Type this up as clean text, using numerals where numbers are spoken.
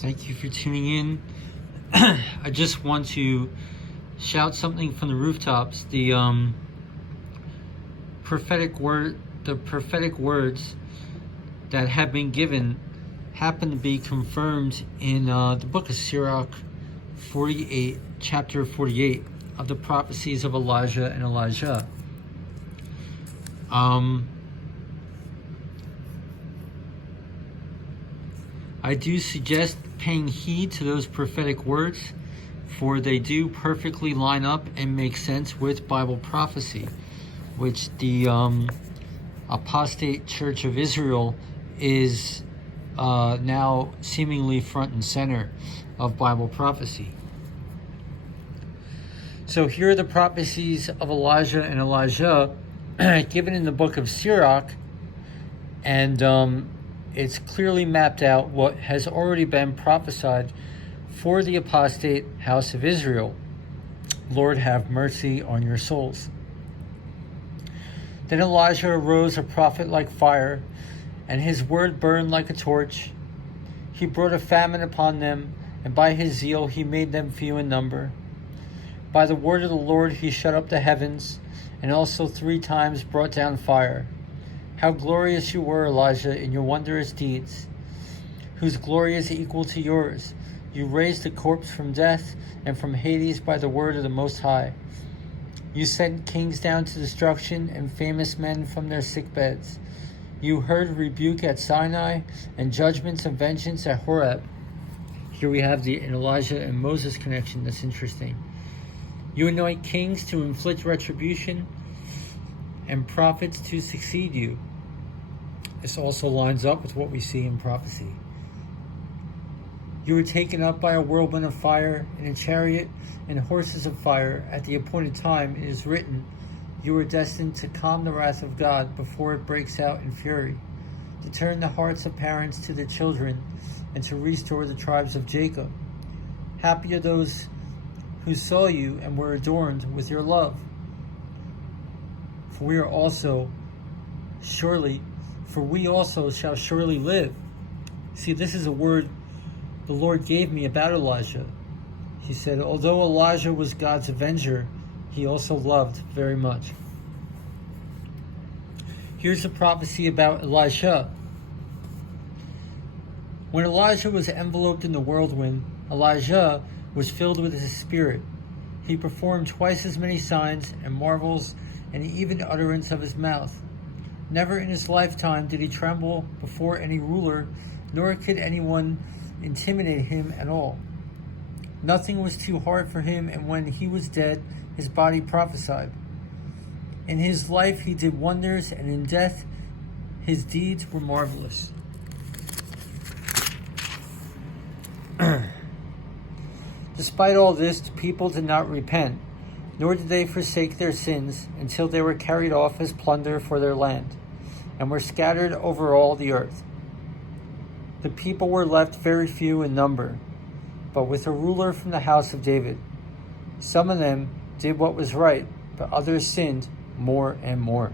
Thank you for tuning in. I just want to shout something from the rooftops. The prophetic words that have been given happen to be confirmed in the book of Sirach 48, chapter 48 of the Prophecies of Elijah and Elisha. I do suggest paying heed to those prophetic words, for they do perfectly line up and make sense with Bible prophecy, which the apostate Church of Israel is now seemingly front and center of Bible prophecy. So here are the prophecies of Elijah and Elisha given in the book of Sirach, and it's clearly mapped out what has already been prophesied for the apostate house of Israel. Lord, have mercy on your souls. Then Elijah arose a prophet like fire, and his word burned like a torch. He brought a famine upon them, and by his zeal he made them few in number. By the word of the Lord he shut up the heavens, and also 3 times brought down fire. How glorious you were, Elijah, in your wondrous deeds, whose glory is equal to yours. You raised the corpse from death and from Hades by the word of the Most High. You sent kings down to destruction and famous men from their sick beds. You heard rebuke at Sinai and judgments of vengeance at Horeb. Here we have the Elijah and Moses connection. That's interesting. You anoint kings to inflict retribution and prophets to succeed you. This also lines up with what we see in prophecy. You were taken up by a whirlwind of fire in a chariot and horses of fire. At the appointed time, it is written, you were destined to calm the wrath of God before it breaks out in fury, to turn the hearts of parents to their children, and to restore the tribes of Jacob. Happy are those who saw you and were adorned with your love. For we also shall surely live. See, this is a word the Lord gave me about Elijah. He said, although Elijah was God's avenger, he also loved very much. Here's a prophecy about Elisha. When Elijah was enveloped in the whirlwind, Elijah was filled with his spirit. He performed twice as many signs and marvels, and even utterance of his mouth. Never in his lifetime did he tremble before any ruler, nor could anyone intimidate him at all. Nothing was too hard for him, and when he was dead, his body prophesied. In his life he did wonders, and in death his deeds were marvelous. Despite all this, the people did not repent, nor did they forsake their sins until they were carried off as plunder for their land, and were scattered over all the earth. The people were left very few in number, but with a ruler from the house of David. Some of them did what was right, but others sinned more and more.